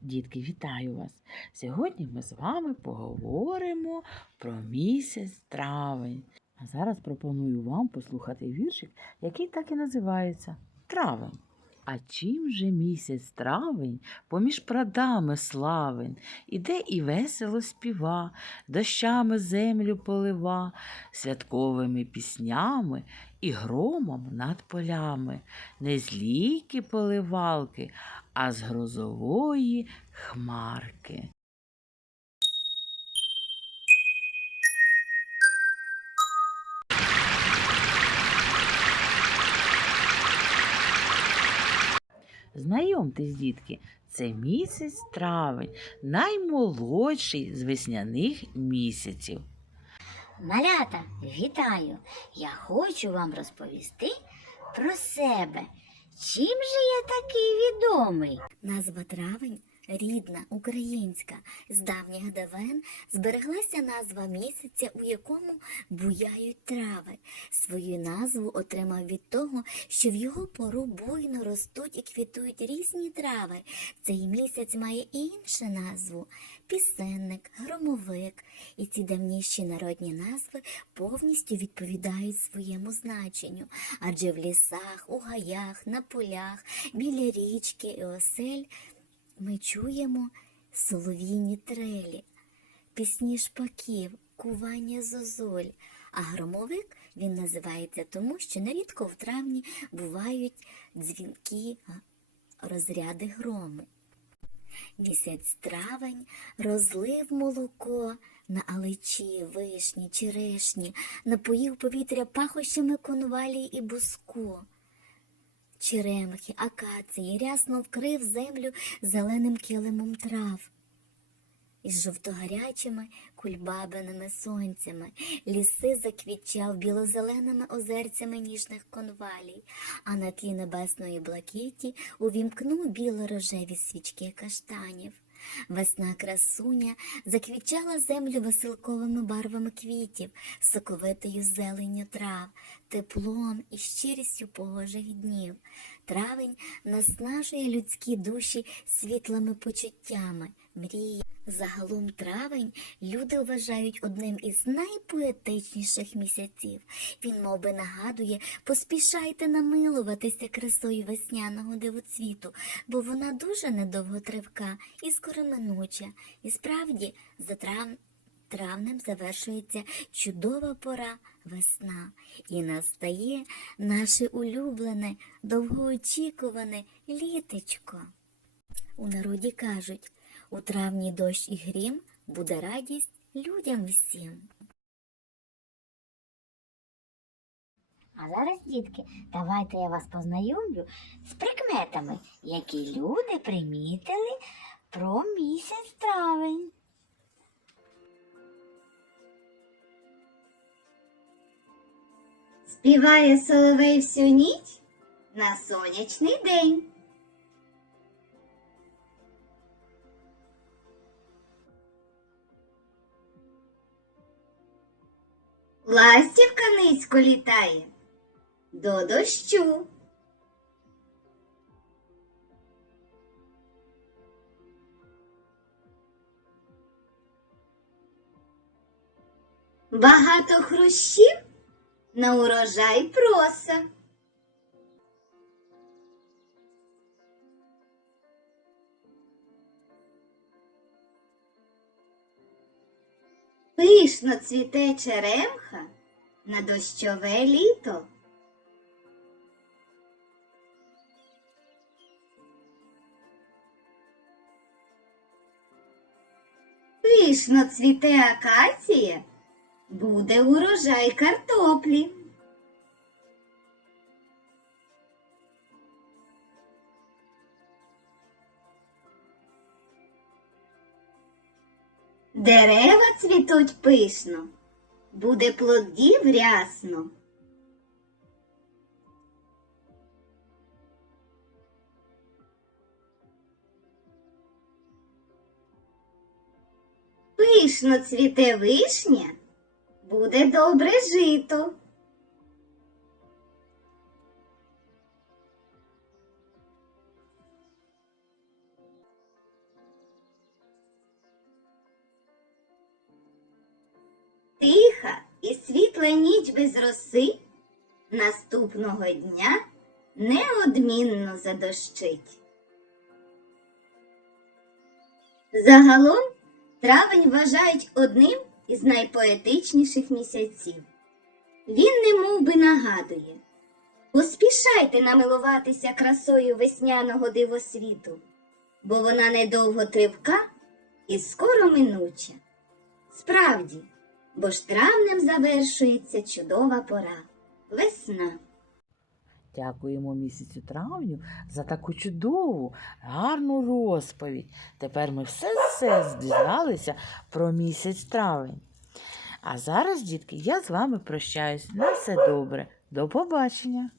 Дітки, вітаю вас! Сьогодні ми з вами поговоримо про місяць травень. А зараз пропоную вам послухати віршик, який так і називається Травень. А чим же місяць травень поміж прадами славен, іде і весело співа, дощами землю полива, святковими піснями і громом над полями, не з лійки поливалки, а з грозової хмарки. Знайомтесь, дітки, це місяць травень, наймолодший з весняних місяців. Малята, вітаю! Я хочу вам розповісти про себе. Чим же я такий відомий? Назва травень рідна, українська. З давніх давен збереглася назва місяця, у якому буяють трави. Свою назву отримав від того, що в його пору буйно ростуть і квітують різні трави. Цей місяць має іншу назву – пісенник, громовик. І ці давніші народні назви повністю відповідають своєму значенню. Адже в лісах, у гаях, на полях, біля річки і осель ми чуємо солов'їні трелі, пісні шпаків, кування зозуль. А громовик він називається тому, що нерідко в травні бувають дзвінкі розряди грому. Місяць травень розлив молоко на алечі, вишні, черешні, напоїв повітря пахощами конвалії і буску. Черемхи, акації рясно вкрив землю зеленим килимом трав. Із жовтогарячими кульбабиними сонцями ліси заквітчав білозеленими озерцями ніжних конвалій, а на тлі небесної блакиті увімкнув біло-рожеві свічки каштанів. Весна красуня заквітчала землю веселковими барвами квітів, соковитою зеленню трав, теплом і щирістю погожих днів. Травень наснажує людські душі світлими почуттями, мріями. Загалом травень люди вважають одним із найпоетичніших місяців. Він мовби нагадує: поспішайте намилуватися красою весняного дивоцвіту, бо вона дуже недовготривка і скороминуча. І справді, за травнем завершується чудова пора весна. І настає наше улюблене, довгоочікуване літечко. У народі кажуть: у травні дощ і грім, буде радість людям всім. А зараз, дітки, давайте я вас познайомлю з прикметами, які люди примітили про місяць травень. Співає соловей всю ніч на сонячний день. Ластівка низько літає до дощу. Багато хрущів на урожай проса. Пишно цвіте черемха на дощове літо. Пишно цвіте акація, буде урожай картоплі. Дерева цвітуть пишно, буде плодів рясно. Пишно цвіте вишня, буде добре жито. світла ніч без роси наступного дня неодмінно задощить. Загалом травень вважають одним із найпоетичніших місяців. Він немов би нагадує: поспішайте намилуватися красою весняного дивосвіту, бо вона недовго тривка і скоро минуча. Справді, бо ж травнем завершується чудова пора – весна. Дякуємо місяцю травню за таку чудову, гарну розповідь. Тепер ми все дізналися про місяць травень. А зараз, дітки, я з вами прощаюсь. На все добре. До побачення!